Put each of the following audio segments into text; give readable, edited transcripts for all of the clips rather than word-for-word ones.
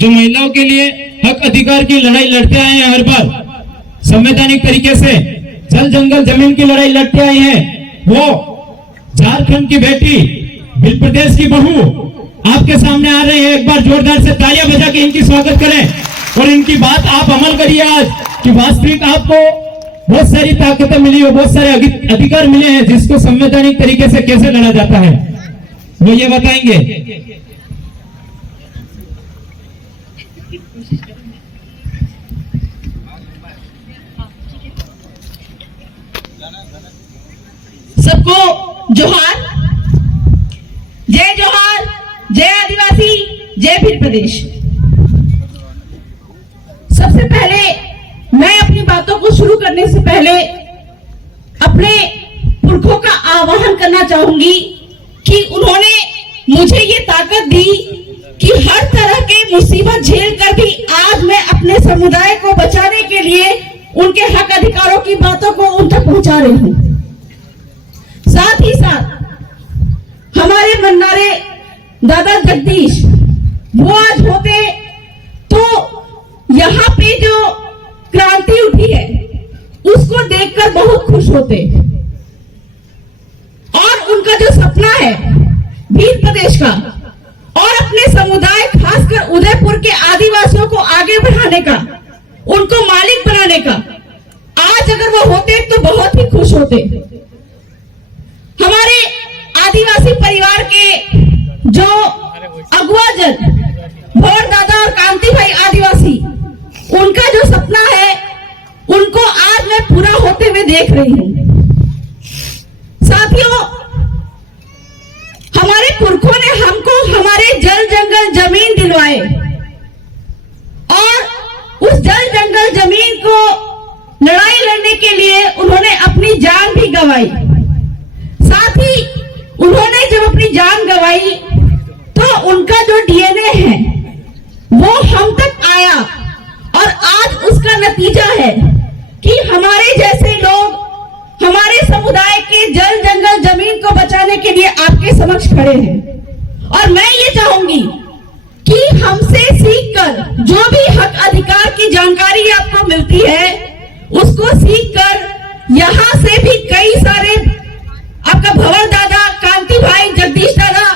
जो महिलाओं के लिए हक अधिकार की लड़ाई लड़ते आए हैं, हर बार संवैधानिक तरीके से जल जंगल जमीन की लड़ाई लड़ते आए हैं, वो झारखंड की बेटी, मध्य प्रदेश की बहू आपके सामने आ रहे हैं। एक बार जोरदार से तालियां बजा के इनकी स्वागत करें और इनकी बात आप अमल करिए आज कि वास्तविक आपको बहुत सारी ताकतें मिली हो, बहुत सारे अधिकार मिले हैं, जिसको संवैधानिक तरीके से कैसे लड़ा जाता है वो ये बताएंगे। सबको जोहार, जय आदिवासी, जय भील प्रदेश। सबसे पहले मैं अपनी बातों को शुरू करने से पहले अपने पुरखों का आह्वान करना चाहूंगी कि उन्होंने मुझे ये ताकत दी कि हर तरह के मुसीबत झेल कर भी आज मैं अपने समुदाय को बचाने के लिए उनके हक अधिकारों की बातों को उन तक पहुंचा रही हूं। साथ ही साथ हमारे मन्नारे दादा जगदीश वो आज होते तो यहाँ पे जो क्रांति उठी है उसको देखकर बहुत खुश होते, और उनका जो सपना है भील प्रदेश का और अपने समुदाय खासकर उदयपुर के आदिवासियों को आगे बढ़ाने का, उनको मालिक बनाने का, आज अगर वो होते तो बहुत ही खुश होते। हमारे आदिवासी परिवार के जो अगुवाजन भोर दादा और कांति भाई आदिवासी, उनका जो सपना है उनको आज मैं पूरा होते हुए देख रही हूं। साथियों, हमारे पुरखों ने हमको हमारे जल जंगल जमीन दिलवाए और उस जल जंगल जमीन को लड़ाई लड़ने के लिए उन्होंने अपनी जान भी गंवाई। साथ ही उन्होंने जब अपनी जान गंवाई तो उनका जो डीएनए है वो हम तक आया, और आज उसका नतीजा है कि हमारे जैसे लोग हमारे समुदाय के जल जंगल जमीन को बचाने के लिए आपके समक्ष खड़े हैं। और मैं ये चाहूंगी कि हमसे सीखकर जो भी हक अधिकार की जानकारी आपको मिलती है उसको सीखकर यहाँ से भी कई सारे आपका भवर दादा, कांति भाई, जगदीश दादा,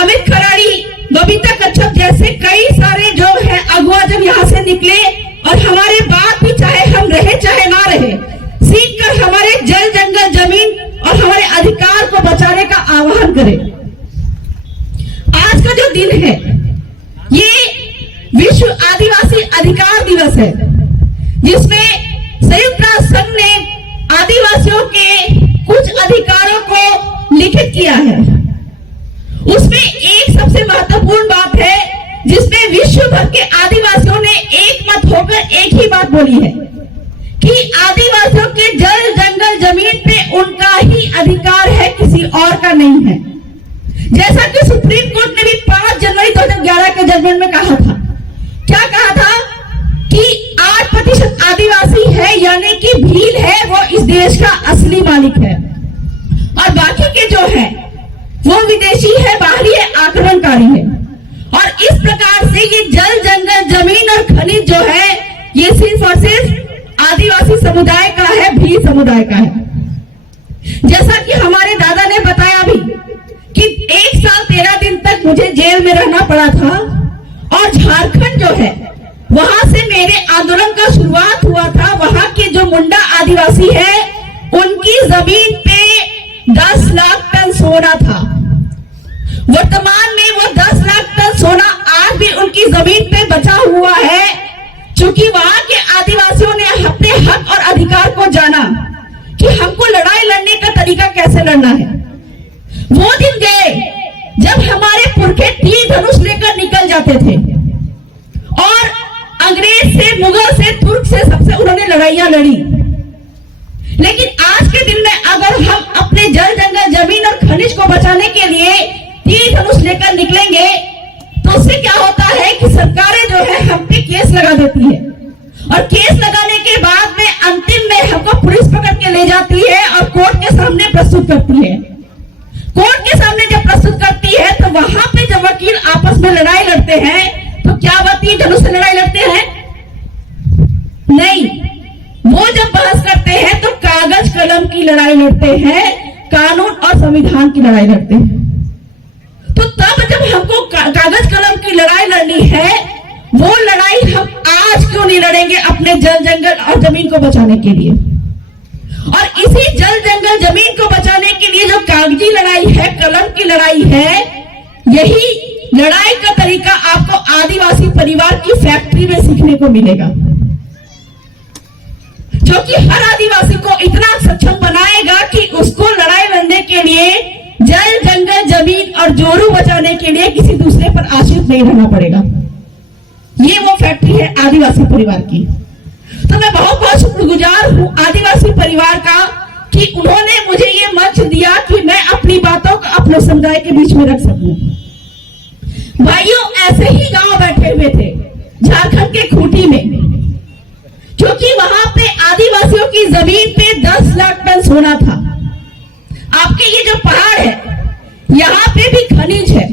अमित खराड़ी, बबीता कच्छप जैसे कई सारे जो है अगुवाजन यहाँ से निकले और हमारे बात भी चाहे हम रहे चाहे ना रहे सीखकर हमारे जल जंगल जमीन और हमारे अधिकार को बचाने का आह्वान करें। आज का जो दिन है ये विश्व आदिवासी अधिकार दिवस है, जिसमें संयुक्त राष्ट्र संघ ने आदिवासियों के कुछ अधिकारों को लिखित किया है। उसमें एक सबसे महत्वपूर्ण बात है जिसमें विश्व भर के आदिवासियों ने एक मत होकर एक ही बात बोली है कि आदिवासियों के जल जंगल जमीन पे उनका ही अधिकार है, किसी और का नहीं है। जैसा कि सुप्रीम कोर्ट ने भी 5 जनवरी 2011 के जजमेंट में कहा था, क्या कहा था कि 8% आदिवासी है यानी कि भील है वो इस देश का असली मालिक है, और बाकी के जो है वो विदेशी है, बाहरी है, आक्रमणकारी है। और इस प्रकार से ये जल जंगल जमीन और खनिज जो है ये सिर्फ और सिर्फ आदिवासी समुदाय का है, भील समुदाय का है। जैसा कि हमारे दादा ने बताया भी कि 1 साल 13 दिन तक मुझे जेल में रहना पड़ा था, और झारखंड जो है वहां से मेरे आंदोलन का शुरुआत हुआ था। वहां के जो मुंडा आदिवासी है उनकी जमीन पे 10 लाख टन सोना था। वर्तमान में वो 10 लाख टन सोना आज भी उनकी जमीन पे बचा हुआ है, क्योंकि वहां के आदिवासियों ने अपने हक और अधिकार को जाना कि हमको लड़ाई लड़ने का तरीका कैसे लड़ना है। वो दिन गए जब हमारे पुरखे तीर धनुष लेकर निकल जाते थे और अंग्रेज से, मुगल से, तुर्क से सबसे उन्होंने लड़ाइयां लड़ी। लेकिन आज के दिन में अगर हम अपने जल जंगल जमीन और खनिज को बचाने के लिए तीर धनुष लेकर निकलेंगे तो उससे क्या होता है कि सरकारें जो है हम पे केस लगा देती है, और केस लगाने के बाद में अंतिम में हमको पुलिस पकड़ के ले जाती है और कोर्ट के सामने प्रस्तुत करती है। कोर्ट के सामने जब प्रस्तुत करती है तो वहां पे जब वकील आपस में लड़ाई लड़ते हैं तो क्या क्या वह तीर धनुष से लड़ाई लड़ते हैं? नहीं, वो जब बहस करते हैं तो कागज कलम की लड़ाई लड़ते हैं, कानून और संविधान की लड़ाई लड़ते हैं। तो तब जब हमको कागज कलम की लड़ाई लड़नी है, वो लड़ाई हम आज क्यों नहीं लड़ेंगे अपने जल जंगल और जमीन को बचाने के लिए? और इसी जल जंगल जमीन को बचाने के लिए जो कागजी लड़ाई है, कलम की लड़ाई है, यही लड़ाई का तरीका आपको आदिवासी परिवार की फैक्ट्री में सीखने को मिलेगा, जो कि हर आदिवासी को इतना सक्षम बनाएगा कि उसको लड़ाई लड़ने के लिए जल जंगल जमीन और जोरू बचाने के लिए किसी दूसरे पर आश्रित नहीं रहना पड़ेगा। ये वो फैक्ट्री है आदिवासी परिवार की। तो मैं बहुत बहुत शुक्रगुजार हूँ आदिवासी परिवार का कि उन्होंने मुझे ये मंच दिया कि मैं अपनी बातों को अपने समुदाय के बीच में रख सकूं। भाइयों, ऐसे ही गांव बैठे हुए थे झारखंड के खूंटी में, क्योंकि वहां पे आदिवासियों की जमीन पे 10 लाख टन सोना था। आपके ये जो पहाड़ है, यहाँ पे भी खनिज है,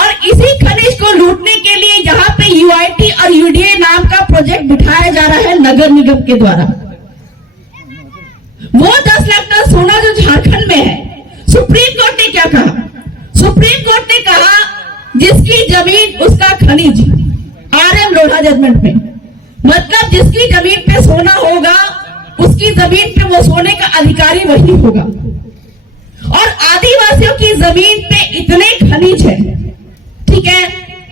और इसी खनिज को लूटने के लिए यहाँ पे यूआईटी और यूडीए नाम का प्रोजेक्ट बिठाया जा रहा है नगर निगम के द्वारा। वो 10 लाख टन सोना जो झारखंड में है, सुप्रीम कोर्ट ने क्या कहा? सुप्रीम कोर्ट ने कहा जिसकी जमीन उसका खनिज, आरएम लोढ़ा जजमेंट में, मतलब जिसकी जमीन पे सोना होगा उसकी जमीन पे वो सोने का अधिकारी वही होगा। और आदिवासियों की जमीन पे इतने खनिज है, ठीक है,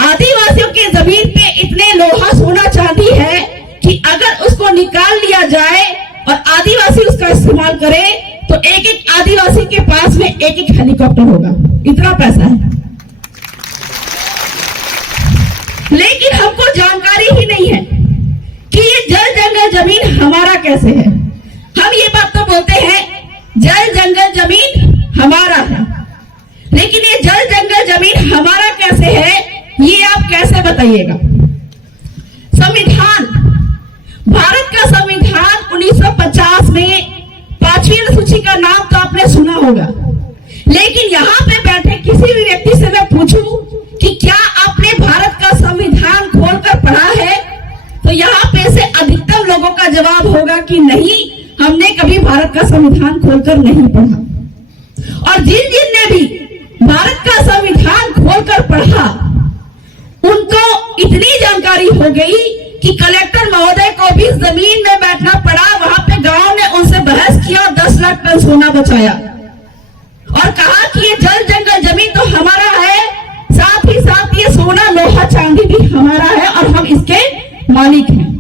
आदिवासियों की जमीन पे इतने लोहा सोना चांदी है कि अगर उसको निकाल लिया जाए और आदिवासी उसका इस्तेमाल करे तो एक एक आदिवासी के पास में एक एक हेलीकॉप्टर होगा, इतना पैसा है। लेकिन हमको जानकारी ही नहीं है कि ये जल जंगल जमीन हमारा कैसे है। हम ये बात तो बोलते हैं जल जंगल जमीन हमारा है, लेकिन ये जल जंगल जमीन हमारा कैसे है, ये आप कैसे बताइएगा? संविधान, भारत का संविधान 1950 में 5वीं अनुसूची का नाम तो आपने सुना होगा, लेकिन यहाँ पे बैठे किसी भी व्यक्ति से मैं पूछूं कि क्या आपने भारत का संविधान खोलकर पढ़ा है, तो यहाँ पे से अधिकतम लोगों का जवाब होगा कि नहीं, हमने कभी भारत का संविधान खोलकर नहीं पढ़ा। और जिन जिन ने भी भारत का संविधान खोलकर पढ़ा, उनको इतनी जानकारी हो गई कि कलेक्टर महोदय को भी जमीन में बैठना पड़ा, वहां पे गांव ने उनसे बहस किया और 10 लाख टन सोना बचाया और कहा कि ये जल जंगल जमीन तो हमारा है, साथ ही साथ ये सोना लोहा चांदी भी हमारा है और हम इसके मालिक हैं।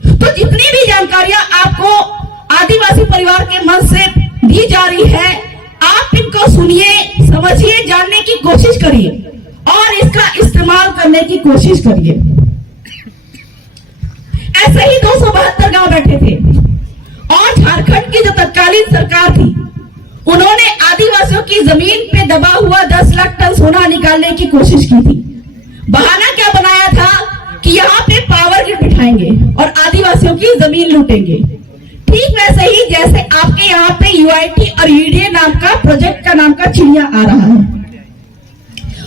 तो जितनी भी जानकारियां आपको आदिवासी परिवार के मन से दी जा रही है, आप इनको सुनिए, समझिए, जानने की कोशिश करिए और इसका इस्तेमाल करने की कोशिश करिए। ऐसे ही 272 गांव बैठे थे और झारखंड की जो तत्कालीन सरकार थी, उन्होंने आदिवासियों की जमीन पे दबा हुआ 10 लाख टन सोना निकालने की कोशिश की थी। बहाना क्या बनाया था कि यहाँ पे पावर ग्रिड बिठाएंगे और आदिवासियों की जमीन लूटेंगे। ठीक वैसे ही जैसे आपके यहाँ पे यूआईटी और यूडीए नाम का प्रोजेक्ट का नाम का चिड़िया आ रहा है।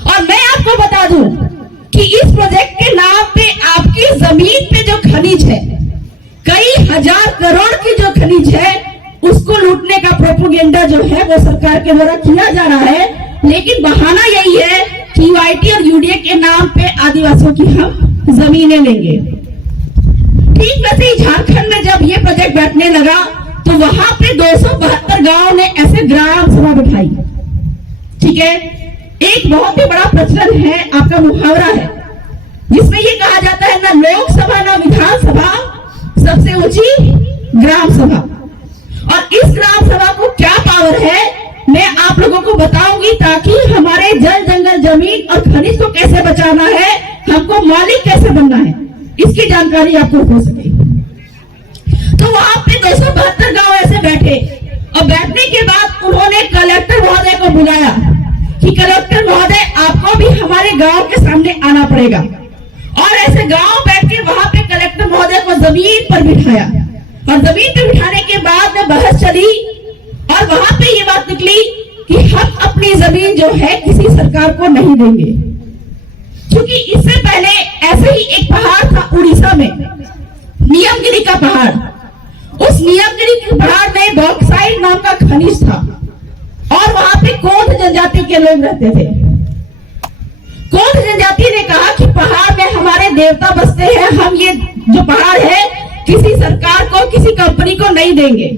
और मैं आपको बता दूं कि इस प्रोजेक्ट के नाम पे आपकी जमीन पे जो खनिज है, कई हजार करोड़ की जो खनिज है, उसको लूटने का प्रोपोगेंडा जो है वो सरकार के द्वारा किया जा रहा है। लेकिन बहाना यही है कि यूआईटी और यूडीए के नाम पे आदिवासियों की हम जमीनें लेंगे। ठीक वैसे ही झारखंड में जब ये प्रोजेक्ट बैठने लगा तो वहां पे 272 गांव ने ऐसे ग्राम सभा बिठाई। ठीक है, एक बहुत ही बड़ा प्रचलन है, आपका मुहावरा है, जिसमें ये कहा जाता है ना लोकसभा ना विधानसभा, सबसे ऊंची ग्राम सभा। और इस ग्राम सभा को क्या पावर है मैं आप लोगों को बताऊंगी, ताकि हमारे जल जंगल जमीन और खनिज को कैसे बचाना है, हमको मालिक कैसे बनना है, इसकी जानकारी आपको हो सके। तो वहां पे 272 गांव ऐसे बैठे और बैठने के बाद उन्होंने कलेक्टर महोदय को बुलाया कि कलेक्टर महोदय आपको भी हमारे गांव के सामने आना पड़ेगा। और ऐसे गांव बैठ के वहां पे कलेक्टर महोदय को जमीन पर बिठाया और जमीन पर बिठाने के बाद में बहस चली और वहां पे ये बात निकली कि हम अपनी जमीन जो है किसी सरकार को नहीं देंगे, क्योंकि इससे पहले ऐसे ही एक पहाड़ था उड़ीसा में, नियमगिरी का पहाड़। उस नियमगिरी के पहाड़ में बॉक्साइट नाम का खनिज था और वहां पे कोंड जनजाति के लोग रहते थे। कोंड जनजाति ने कहा कि पहाड़ में हमारे देवता बसते हैं, हम ये जो पहाड़ है किसी सरकार को, किसी कंपनी को नहीं देंगे।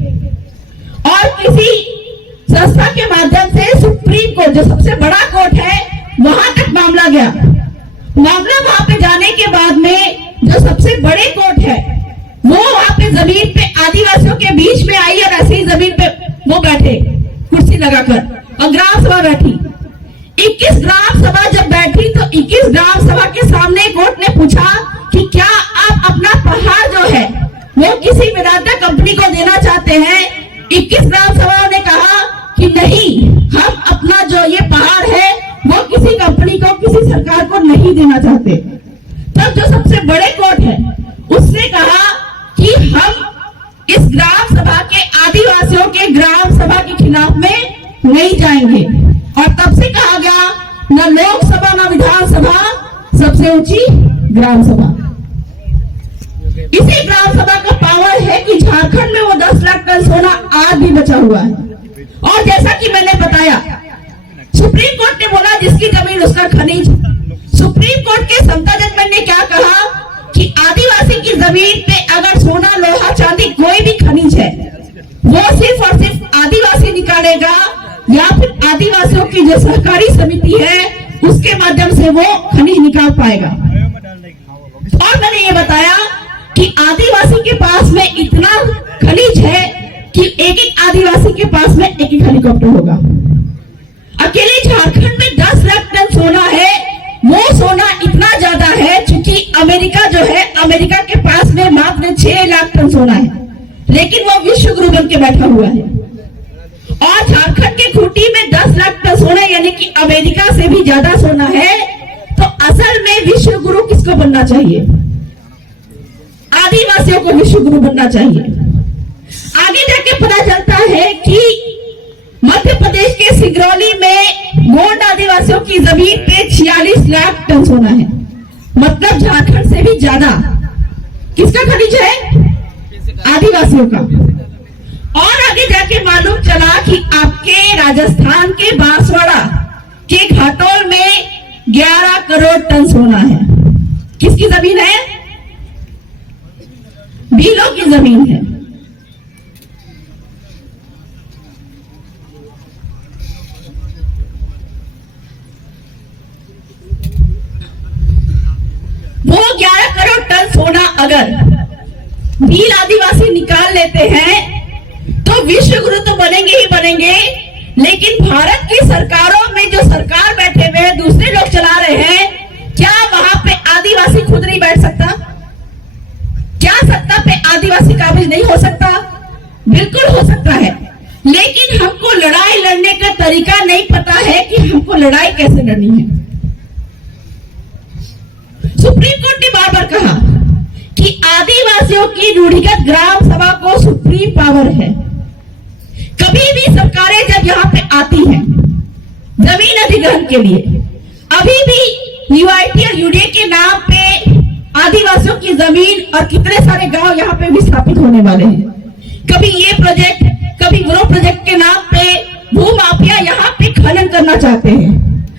और किसी संस्था के माध्यम से सुप्रीम कोर्ट, जो सबसे बड़ा कोर्ट है, वहां तक मामला गया। मामला वहां पे जाने के बाद में जो सबसे बड़े कोर्ट है वो वहां पे जमीन पे आदिवासियों के बीच में आई और ऐसे ही जमीन पे वो बैठे कुर्सी लगाकर और ग्राम सभा बैठी। 21 ग्राम सभा जब बैठी तो 21 ग्राम सभा के सामने कोर्ट ने पूछा कि क्या आप अपना पहाड़ जो है वो किसी वेदांता कंपनी को देना चाहते हैं? 21 ग्राम सभा ने कहा कि नहीं, हम अपना जो ये पहाड़ है वो किसी कंपनी को, किसी सरकार को नहीं देना चाहते। तब जो सबसे बड़े कोर्ट है उसने कहा कि हम इस ग्राम सभा के, आदिवासियों के ग्राम सभा के खिलाफ में नहीं जाएंगे। और तब से कहा गया न लोकसभा न विधानसभा, सबसे ऊंची ग्राम सभा। इसी ग्राम सभा का पावर है कि झारखंड में वो 10 लाख टन सोना आज भी बचा हुआ है। और जैसा कि मैंने बताया, सुप्रीम कोर्ट ने बोला जिसकी जमीन उसका खनिज। सुप्रीम कोर्ट के समता जजमेंट ने क्या कहा कि आदिवासी की जमीन पे अगर सोना, लोहा, चांदी, कोई भी खनिज है, वो सिर्फ और सिर्फ आदिवासी निकालेगा या फिर आदिवासियों की जो सहकारी समिति है उसके माध्यम से वो खनिज निकाल पाएगा। और मैंने ये बताया कि आदिवासी के पास में इतना खनिज है कि एक एक आदिवासी के पास में एक एक हेलीकॉप्टर होगा। अकेले झारखंड में 10 लाख टन सोना है। वो सोना इतना ज्यादा है क्योंकि अमेरिका जो है, अमेरिका के पास में मात्र 6 लाख टन सोना है, लेकिन वो विश्व गुरु बन के बैठा हुआ है। और झारखंड के खूंटी में 10 लाख टन सोना यानी कि अमेरिका से भी ज्यादा सोना है। तो असल में विश्व गुरु किसको बनना चाहिए? आदिवासियों को विश्व गुरु बनना चाहिए। आगे जाके पता चलता है कि मध्य प्रदेश के सिंगरौली में गोंड आदिवासियों की जमीन पे 46 लाख टन सोना है, मतलब झारखंड से भी ज्यादा। किसका खनिज है? आदिवासियों का। और आगे जाके मालूम चला कि आपके राजस्थान के बांसवाड़ा के घाटोल में 11 करोड़ टन सोना है। किसकी जमीन है? भीलों की जमीन है। वो 11 करोड़ टन सोना अगर भील आदिवासी निकाल लेते हैं तो विश्व गुरु तो बनेंगे ही बनेंगे, लेकिन भारत की सरकारों में जो सरकार बैठे हुए हैं, दूसरे लोग चला रहे हैं, क्या वहां पे आदिवासी खुद नहीं बैठ सकता? क्या सत्ता पे आदिवासी काबिज नहीं हो सकता? बिल्कुल हो सकता है, लेकिन हमको लड़ाई लड़ने का तरीका नहीं पता है कि हमको लड़ाई कैसे लड़नी है। सुप्रीम कोर्ट ने बार बार कहा कि आदिवासियों की रूढ़िगत ग्राम सभा को सुप्रीम पावर है। कभी भी सरकारें जब यहाँ पे आती हैं जमीन अधिग्रहण के लिए, अभी भी यूआईटी और यूडीए के नाम पे आदिवासियों की जमीन और कितने सारे गांव यहाँ पे विस्थापित होने वाले हैं। कभी ये प्रोजेक्ट, कभी वो प्रोजेक्ट के नाम पे भूमाफिया यहाँ पे खनन करना चाहते हैं,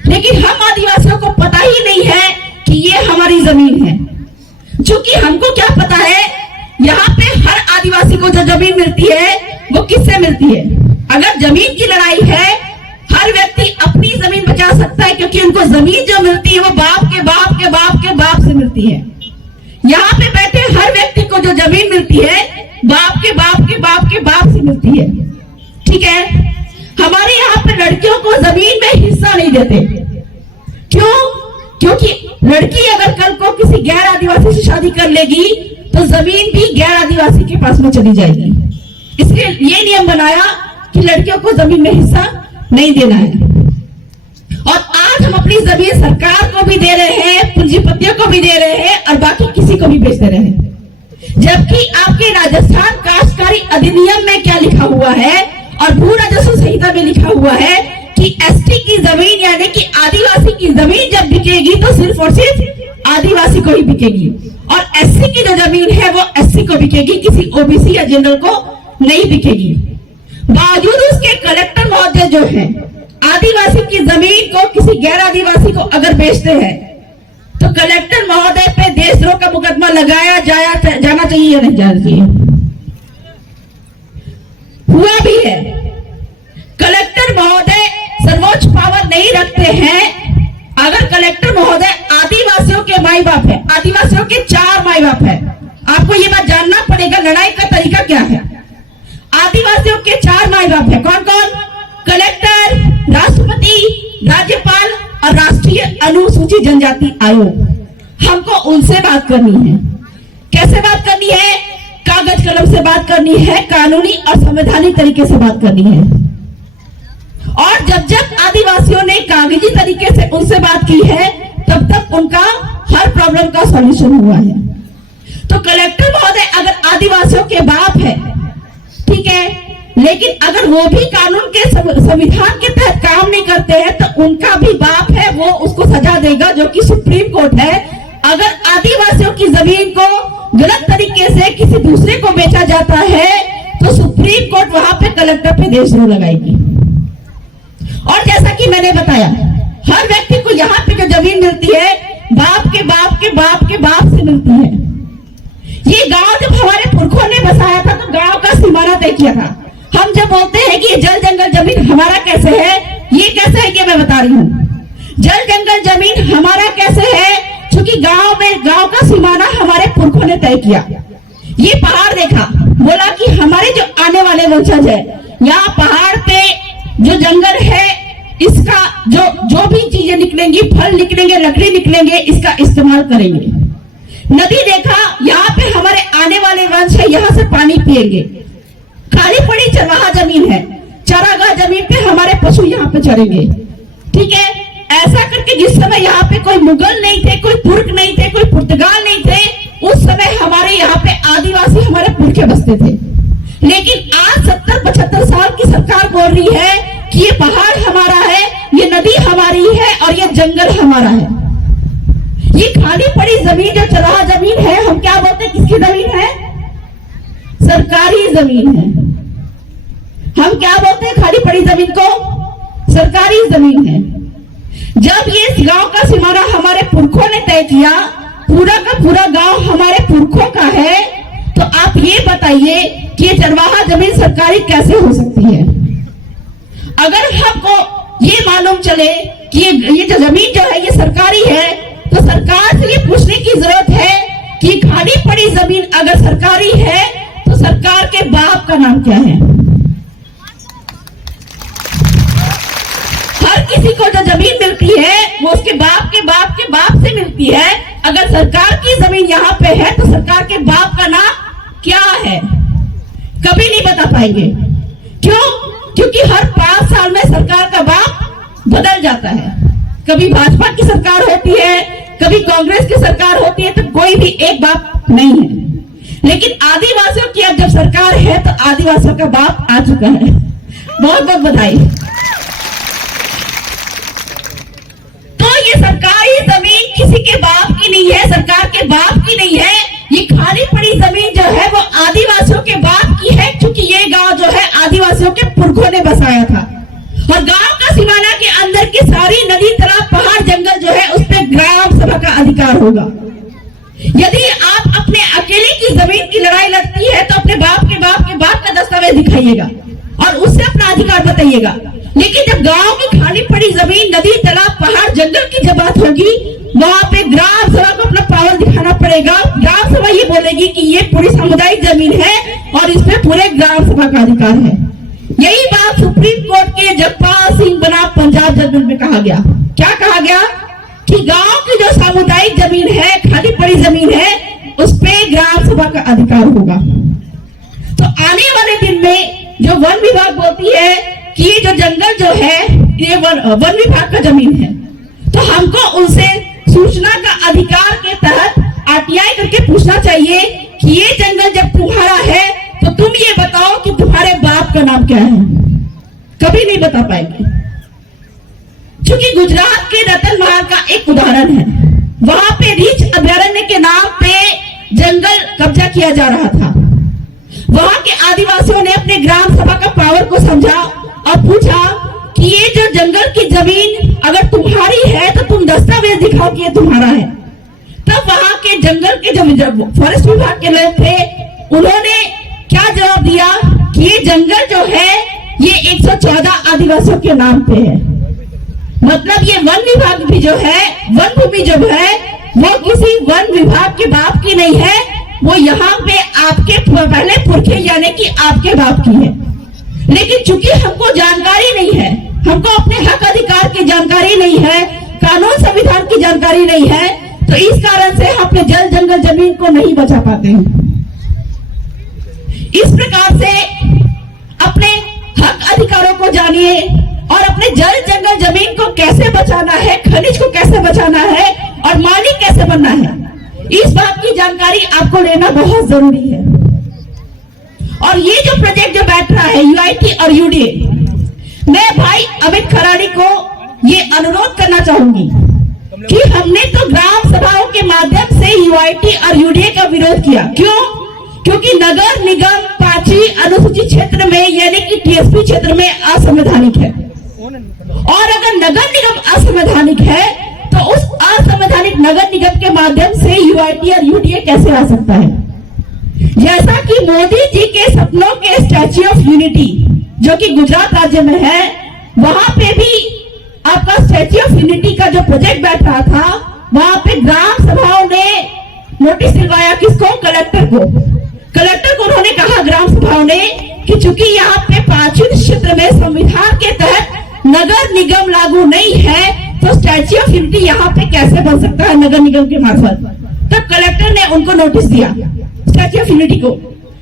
लेकिन हम आदिवासियों को पता ही नहीं है कि ये हमारी जमीन है। क्योंकि हमको क्या पता है, यहाँ पे हर आदिवासी को जो जमीन मिलती है वो किससे मिलती है? अगर जमीन की लड़ाई है, हर व्यक्ति अपनी जमीन बचा सकता है, क्योंकि उनको जमीन जो मिलती है वो बाप के बाप के बाप के बाप से मिलती है। यहाँ पे बैठे हर व्यक्ति को जो जमीन मिलती है बाप के बाप के बाप के बाप से मिलती है। ठीक है, हमारे यहाँ पे लड़कियों को जमीन में हिस्सा नहीं देते। क्यों? क्योंकि लड़की अगर कल को किसी गैर आदिवासी से शादी कर लेगी तो जमीन भी गैर आदिवासी के पास में चली जाएगी। इसलिए ये नियम बनाया कि लड़कियों को जमीन में हिस्सा नहीं देना है। और आज हम अपनी जमीन सरकार को भी दे रहे हैं, पूंजीपतियों को भी दे रहे हैं और बाकी किसी को भी बेच दे रहे हैं। जबकि आपके राजस्थान काश्तकारी अधिनियम में क्या लिखा हुआ है और भू राजस्व संहिता में लिखा हुआ है कि एसटी की जमीन यानी कि आदिवासी की जमीन जब बिकेगी तो सिर्फ और सिर्फ आदिवासी को ही बिकेगी, और एससी की जो जमीन है वो एससी को बिकेगी, किसी ओबीसी या जनरल को नहीं बिकेगी। बावजूद उसके कलेक्टर महोदय जो है आदिवासी की जमीन को किसी गैर आदिवासी को अगर बेचते हैं तो कलेक्टर महोदय पे देशद्रोह का मुकदमा लगाया जाना चाहिए या नहीं जाना चाहिए? हुआ भी है। कलेक्टर महोदय सर्वोच्च पावर नहीं रखते हैं। अगर कलेक्टर महोदय आदिवासियों के माई बाप है, आदिवासियों के 4 माई बाप है, आपको ये बात जानना पड़ेगा लड़ाई का तरीका क्या है। आदिवासियों के 4 माई बाप है, कौन कौन? कलेक्टर, राष्ट्रपति, राज्यपाल और राष्ट्रीय अनुसूचित जनजाति आयोग। हमको उनसे बात करनी है। कैसे बात करनी है? कागज कलम से बात करनी है, कानूनी और संवैधानिक तरीके से बात करनी है। और जब जब आदिवासियों ने कागजी तरीके से उनसे बात की है तब तक उनका हर प्रॉब्लम का सॉल्यूशन हुआ है। तो कलेक्टर महोदय अगर आदिवासियों के बाप है, ठीक है, लेकिन अगर वो भी कानून के संविधान के तहत काम नहीं करते हैं तो उनका भी बाप है, वो उसको सजा देगा, जो कि सुप्रीम कोर्ट है। अगर आदिवासियों की जमीन को गलत तरीके से किसी दूसरे को बेचा जाता है तो सुप्रीम कोर्ट वहां पे कलेक्टर पे देशद्रोह लगाएगी। और जैसा कि मैंने बताया, हर व्यक्ति को यहाँ पे जो जमीन मिलती है बाप के बाप के बाप के बाप से मिलती है। ये गांव जब हमारे पुरखों ने बसाया था तो गांव का सीमाना तय किया था। हम जब बोलते हैं कि ये जल जंगल जमीन हमारा कैसे है, ये कैसे है, ये मैं बता रही हूँ। जल जंगल जमीन हमारा कैसे है? क्योंकि गांव का सीमाना हमारे पुरखों ने तय किया। ये पहाड़ देखा, बोला कि हमारे जो आने वाले वंशज है, यहाँ पहाड़ पे जो जंगल है इसका जो भी चीजें निकलेंगी, फल निकलेंगे, लकड़ी निकलेंगे, इसका इस्तेमाल करेंगे। नदी देखा, यहाँ पे हमारे आने वाले वंश है, यहाँ से पानी पिएंगे। खाली पड़ी चरवाहा जमीन है, चरागाह जमीन पे हमारे पशु यहाँ पे चरेंगे, ठीक है। ऐसा करके जिस समय यहाँ पे कोई मुगल नहीं थे, कोई तुर्क नहीं थे, कोई पुर्तगाल नहीं थे, उस समय हमारे यहाँ पे आदिवासी हमारे पुरखे बसते थे। लेकिन आज 70-75 साल की सरकार बोल रही है कि ये पहाड़ हमारा है, ये नदी हमारी है और ये जंगल हमारा है। ये खाली पड़ी जमीन जो चरवाहा जमीन है, हम क्या बोलते हैं, किसकी जमीन है? सरकारी जमीन है। हम क्या बोलते हैं खाली पड़ी जमीन को? सरकारी जमीन है। जब ये गांव का सीमाना हमारे पुरखों ने तय किया, पूरा का पूरा गांव हमारे पुरखों का है, तो आप ये बताइए कि ये चरवाहा जमीन सरकारी कैसे हो सकती है? अगर हमको ये मालूम चले कि ये जो जमीन जो है ये सरकारी है, तो सरकार से ये पूछने की जरूरत है कि खाली पड़ी जमीन अगर सरकारी है तो सरकार के बाप का नाम क्या है? हर किसी को जो जमीन मिलती है वो उसके बाप के बाप के बाप से मिलती है। अगर सरकार की जमीन यहाँ पे है तो सरकार के बाप का नाम क्या है? कभी नहीं बता पाएंगे। क्यों? क्योंकि हर 5 साल में सरकार का बाप बदल जाता है। कभी भाजपा की सरकार होती है, कभी कांग्रेस की सरकार होती है, तो कोई भी एक बाप नहीं है। लेकिन आदिवासियों की अब जब सरकार है तो आदिवासियों का बाप आ चुका है। बहुत बहुत बधाई। तो ये सरकारी जमीन किसी के बाप की नहीं है, सरकार के बाप की नहीं है। ये खाली पड़ी जमीन जो है वो आदिवासियों के बाप की है, क्योंकि ये गांव जो है आदिवासियों के पुरखों ने बसाया था। और गांव का सीमाना के अंदर की सारी नदी, तालाब, पहाड़, जंगल जो है उस पर ग्राम सभा का अधिकार होगा। यदि आप अपने अकेले की जमीन की लड़ाई लड़ती है तो अपने बाप के बाप का दस्तावेज दिखाइएगा और उससे अपना अधिकार बताइएगा। लेकिन जब गांव की खाली पड़ी जमीन, नदी, तालाब, पहाड़, जंगल की जब बात होगी, वहां पे ग्राम सभा को अपना पावर दिखाना पड़ेगा। ग्राम सभा ये बोलेगी कि ये पूरी सामुदायिक जमीन है और इसमें पूरे ग्राम सभा का अधिकार है। यही बात सुप्रीम कोर्ट के जगपाल सिंह बनाम पंजाब जजमेंट में कहा गया। क्या कहा गया? कि गांव की जो सामुदायिक जमीन है, खाली पड़ी जमीन है, उस पे ग्राम सभा का अधिकार होगा। तो आने वाले दिन में जो वन विभाग बोलती है कि ये जो जंगल जो है ये वन विभाग का जमीन है, तो हमको उनसे सूचना का अधिकार के तहत आरटीआई करके पूछना चाहिए कि ये जंगल जब तुम्हारा है तो तुम ये बताओ कि तुम्हारे बाप का नाम क्या है। कभी नहीं बता पाएंगे। चूंकि गुजरात के रतन महल का एक उदाहरण है, वहां पे रीछ अभयारण्य के नाम पे जंगल कब्जा किया जा रहा था। वहां के आदिवासियों ने अपने ग्राम सभा का पावर को समझा और पूछा कि ये जो जंगल की जमीन अगर तुम्हारी है तो तुम दस्तावेज दिखाओ कि ये तुम्हारा है। तब वहां के जंगल के जो फॉरेस्ट विभाग के लोग थे, उन्होंने क्या जवाब दिया कि ये जंगल जो है ये 114 आदिवासियों के नाम पे है। मतलब ये वन विभाग भी जो है, वन भूमि जो है वो किसी वन विभाग के बाप की नहीं है, वो यहाँ पे आपके पहले पुरखे यानी कि आपके बाप की है। लेकिन चूंकि हमको जानकारी नहीं है, हमको अपने हक अधिकार की जानकारी नहीं है, कानून संविधान की जानकारी नहीं है, तो इस कारण से हम अपने जल जंगल जमीन को नहीं बचा पाते हैं। इस प्रकार से अपने हक अधिकारों को जानिए और अपने जल जंगल जमीन को कैसे बचाना है, खनिज को कैसे बचाना है और मालिक कैसे बनना है, इस बात की जानकारी आपको लेना बहुत जरूरी है। और ये जो प्रोजेक्ट जो बैठ रहा है यूआईटी और यूडीए, मैं भाई अमित खराड़ी को ये अनुरोध करना चाहूंगी कि हमने तो ग्राम सभाओं के माध्यम से यूआईटी और यूडीए का विरोध किया। क्यों? क्योंकि नगर निगम 5वीं अनुसूचित क्षेत्र में यानी कि टीएसपी क्षेत्र में असंवैधानिक है, और अगर नगर निगम असंवैधानिक है तो उस असंवैधानिक नगर निगम के माध्यम से यूआईटी और यूडीए कैसे आ सकता है? जैसा कि मोदी जी के सपनों के स्टैच्यू ऑफ यूनिटी जो कि गुजरात राज्य में है, वहां पे भी आपका स्टैच्यू ऑफ यूनिटी का जो प्रोजेक्ट बैठ रहा था, वहां पे ग्राम सभाओं ने नोटिस दिलवाया किसको? कलेक्टर को। कलेक्टर को उन्होंने कहा ग्राम सभाओं ने कि चूंकि यहाँ पे 5वीं क्षेत्र में संविधान के तहत नगर निगम लागू नहीं है, तो स्टैच्यू ऑफ यूनिटी यहाँ पे कैसे बन सकता है नगर निगम के मार्फत? तब कलेक्टर ने उनको नोटिस दिया स्टैच्यू ऑफ यूनिटी को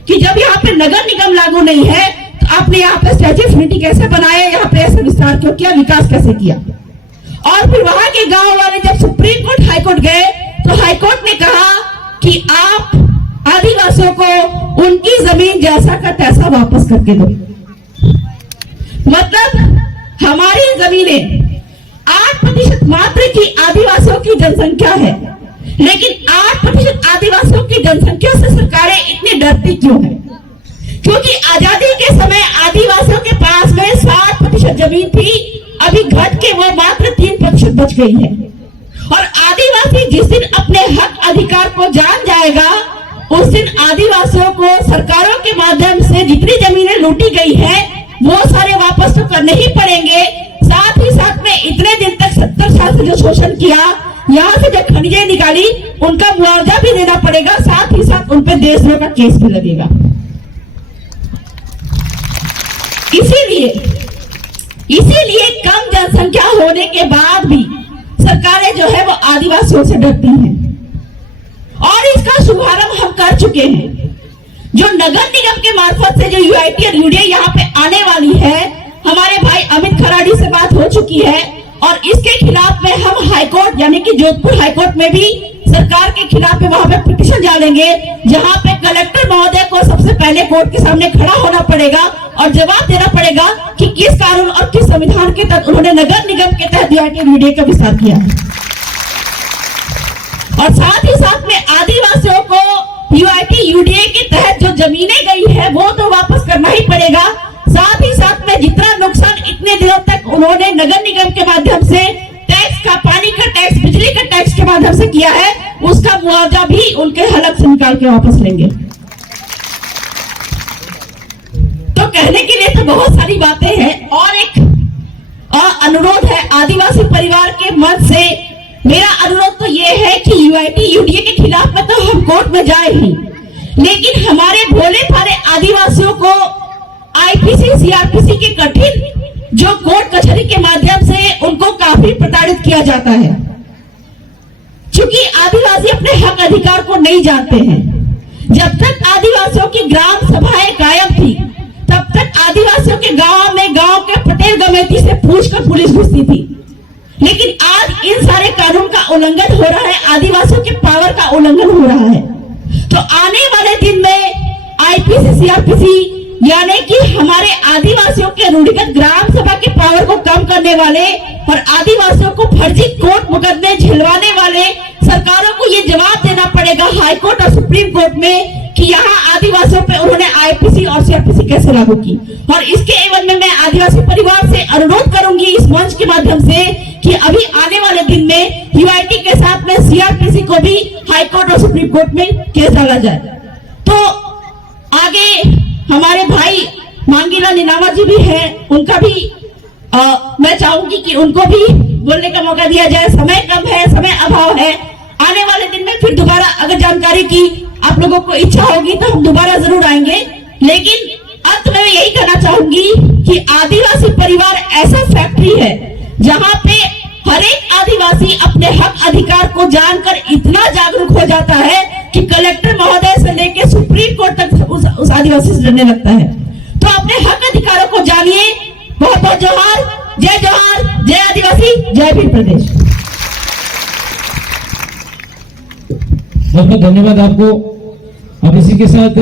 कि जब यहाँ पे नगर निगम लागू नहीं है तो आपने यहाँ पे स्टैच्यू ऑफ यूनिटी कैसे बनाया, यहाँ पे ऐसा विस्तार क्यों किया, विकास कैसे किया? और फिर वहां के गांव वाले जब सुप्रीम कोर्ट हाईकोर्ट गए तो हाईकोर्ट ने कहा कि आप आदिवासियों को उनकी जमीन जैसा का तैसा वापस करके दो। मतलब हमारी जमीनें 8% मात्र की आदिवासियों की जनसंख्या है, लेकिन 8% आदिवासियों की जनसंख्या से सरकारें इतनी डरती क्यों है? क्योंकि आजादी के समय आदिवासियों के पास में 60% जमीन थी, अभी घट के वो मात्र 3% बच गई है। और आदिवासी जिस दिन अपने हक अधिकार को जान जाएगा, उस दिन आदिवासियों को सरकारों के माध्यम से जितनी जमीनें लूटी गई है वो सारे वापस तो करने ही पड़ेंगे। साथ ही साथ में इतने दिन तक 70 साल से जो शोषण किया, यहाँ से जो खनिजें निकाली, उनका मुआवजा भी देना पड़ेगा, साथ ही साथ उन पे देशद्रोह का केस भी लगेगा। इसीलिए कम जनसंख्या होने के बाद भी सरकारें जो है वो आदिवासियों से डरती हैं, और इसका शुभारंभ हम कर चुके हैं। जो नगर निगम के मार्फत से जो यूआईटी और यूडीए यहाँ पे आने वाली है, हमारे भाई अमित खराड़ी से बात हो चुकी है, और इसके खिलाफ में हम हाईकोर्ट यानी कि जोधपुर हाईकोर्ट में भी सरकार के खिलाफ में वहां पे पिटीशन डालेंगे, जहां पे कलेक्टर महोदय को सबसे पहले कोर्ट के सामने खड़ा होना पड़ेगा और जवाब देना पड़ेगा कि किस कानून और किस संविधान के तहत उन्होंने नगर निगम के तहत यूआईटी और यूडीए का विस्तार किया है। और साथ ही साथ में आदिवासियों को यूआईटी यूडीए के तहत जो जमीनें गई है वो तो वापस करना ही पड़ेगा। साथ ही साथ में जितना नुकसान इतने दिनों तक उन्होंने नगर निगम के माध्यम से टैक्स का, पानी का टैक्स, बिजली का टैक्स के माध्यम से किया है, उसका मुआवजा भी उनके हलक से निकाल के वापस लेंगे। तो कहने के लिए तो बहुत सारी बातें हैं, और एक अनुरोध है आदिवासी परिवार के मन से। मेरा अनुरोध तो ये है कि यूआईटी यूडीए के खिलाफ में तो हम कोर्ट में जाए ही, लेकिन हमारे भोले भाले आदिवासियों को आईपीसी सीआरपीसी के कठिन जो कोर्ट कचहरी के माध्यम से उनको काफी प्रताड़ित किया जाता है, क्योंकि आदिवासी अपने हक अधिकार को नहीं जानते हैं। जब तक आदिवासियों की ग्राम सभाएं कायम थी, तब तक आदिवासियों के गांव में गांव के पटेल कमेटी से पूछकर पुलिस घुसती थी, लेकिन आज इन सारे कानून का उल्लंघन हो रहा है, आदिवासियों के पावर का उल्लंघन हो रहा है। तो आने वाले दिन में आईपीसी सीआरपीसी यानी कि हमारे आदिवासियों के रूढ़िगत ग्राम सभा के पावर को कम करने वाले और आदिवासियों को फर्जी कोर्ट मुकदमे झिलवाने वाले सरकारों को ये जवाब देना पड़ेगा हाई कोर्ट और सुप्रीम कोर्ट में कि यहाँ आदिवासियों पे उन्होंने आईपीसी और सीआरपीसी कैसे लागू की। और इसके एवज में मैं आदिवासी परिवार से अनुरोध करूंगी इस मंच के माध्यम से कि अभी आने वाले दिन में यूआईटी के साथ में सीआरपीसी को भी हाई कोर्ट और सुप्रीम कोर्ट में केस डाला जाए। तो आगे हमारे भाई मांगीलाल नीनामा जी भी हैं, उनका भी मैं चाहूंगी कि उनको भी बोलने का मौका दिया जाए। समय कम है, समय अभाव है। आने वाले दिन में फिर दोबारा अगर जानकारी की आप लोगों को इच्छा होगी तो हम दोबारा जरूर आएंगे। लेकिन अंत में यही कहना चाहूंगी कि आदिवासी परिवार ऐसा फैक्ट्री है जहां पे हर एक आदिवासी अपने हक अधिकार को जानकर इतना जागरूक हो जाता है कि कलेक्टर महोदय से लेकर सुप्रीम कोर्ट तक उस आदिवासी से डरने लगता है। तो अपने हक अधिकारों को जानिए। बहुत बहुत जोहार, जय आदिवासी, जय भील प्रदेश। बहुत बहुत धन्यवाद आपको। अब इसी के साथ